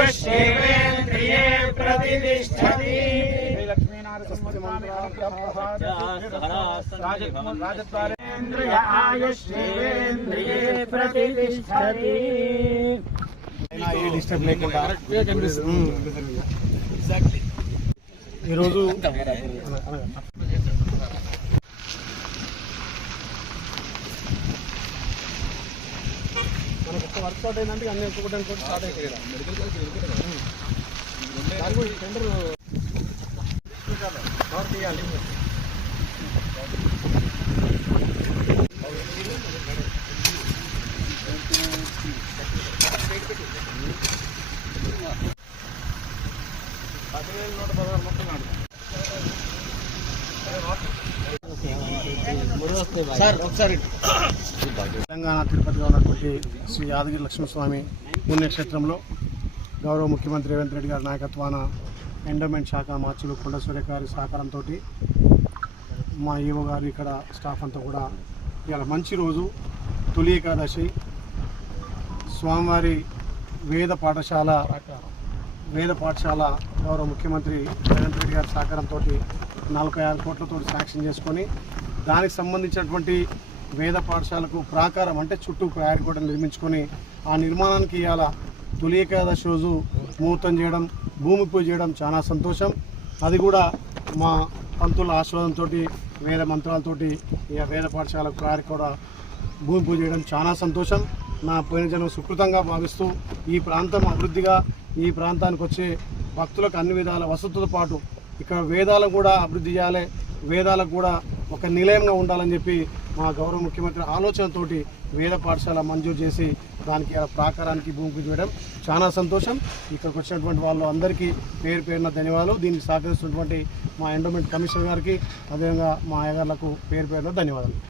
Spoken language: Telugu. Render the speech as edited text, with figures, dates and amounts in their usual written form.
आयुष्येवेन्द्रिये प्रतिष्ठति राजद्वारेन्द्रिय आयुष्येवेन्द्रिये प्रतिष्ठति డిస్టర్బ్ లేకుండా ఈరోజు మనకు ఒక వర్క్ అవుట్ అయిందంటే అన్ని ఒక్కొక్కటి స్టార్ట్ అవుతాయి కదా టెండర్ తీయాలి. తెలంగాణ తిరుపతిగా ఉన్నటువంటి శ్రీ యాదగిరి లక్ష్మణస్వామి పుణ్యక్షేత్రంలో గౌరవ ముఖ్యమంత్రి రేవంత్ రెడ్డి గారి నాయకత్వాన ఎండోమెంట్ శాఖ మార్చులు కొండ సూర్య గారి సహకారంతో మా ఈవో గారు ఇక్కడ స్టాఫ్ అంతా కూడా ఇవాళ మంచి రోజు తొలి ఏకాదశి స్వామివారి వేద పాఠశాల గౌరవ ముఖ్యమంత్రి రేవంత్ రెడ్డి గారి సహకారంతో 46 కోట్లతో శాంక్షన్ చేసుకొని దానికి సంబంధించినటువంటి వేద పాఠశాలకు ప్రాకారం అంటే చుట్టూ ప్రయారి కూడా నిర్మించుకొని ఆ నిర్మాణానికి ఇవాళ తొలి ఏకాదశి రోజు ముహూర్తం చేయడం భూమి పూజ చేయడం చాలా సంతోషం. అది కూడా మా పంతుల ఆశీర్వాదంతో వేద మంత్రాలతోటి ఈ వేద పాఠశాలకు ప్రయారి కూడా భూమి పూజ చేయడం చాలా సంతోషం. నా పోయిన జన్మ సుకృతంగా భావిస్తూ ఈ ప్రాంతం అభివృద్ధిగా ఈ ప్రాంతానికి వచ్చే భక్తులకు అన్ని విధాల వసతులతో పాటు ఇక్కడ వేదాలను కూడా అభివృద్ధి చేయాలి, వేదాలకు కూడా ఒక నిలయంగా ఉండాలని చెప్పి మా గౌరవ ముఖ్యమంత్రి ఆలోచనతోటి వేద పాఠశాల మంజూరు చేసి దానికి ప్రాకారానికి భూమి పూజ చేయడం చాలా సంతోషం. ఇక్కడికి వచ్చినటువంటి వాళ్ళు అందరికీ పేరు పేరున ధన్యవాదాలు. దీనికి సహకరిస్తున్నటువంటి మా ఎండోమెంట్ కమిషనర్ గారికి అదేవిధంగా మా అయ్యగారులకు పేరు పేరున ధన్యవాదాలు.